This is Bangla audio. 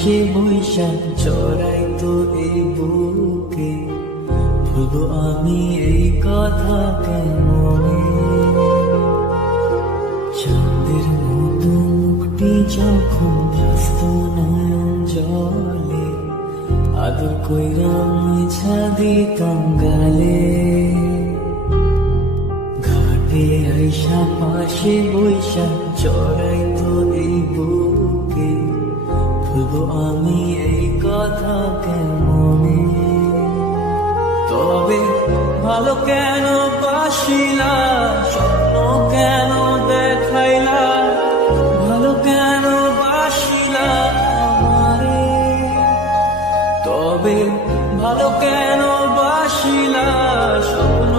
পাশে বৈশাখ জড়াইতো এই বুকে, ভুলবো আমি এই কথা কেমনে? চাঁদের মতো মুখটি যখন ভাসত নয়ন জলে, আদর কইরা মুছা দিতাম গালে। ঘাটে আইসা পাশে বৈশাখ জড়াইতো এই বুকে, ভুলবো আমি এই কথা কেমনে? তবে ভালো কেন বাসিলা, স্বপ্ন কেন দেখাইলা, ভালো কেন বাসিলা আমারে? তবে ভালো কেন বাসিলা, স্বপ্ন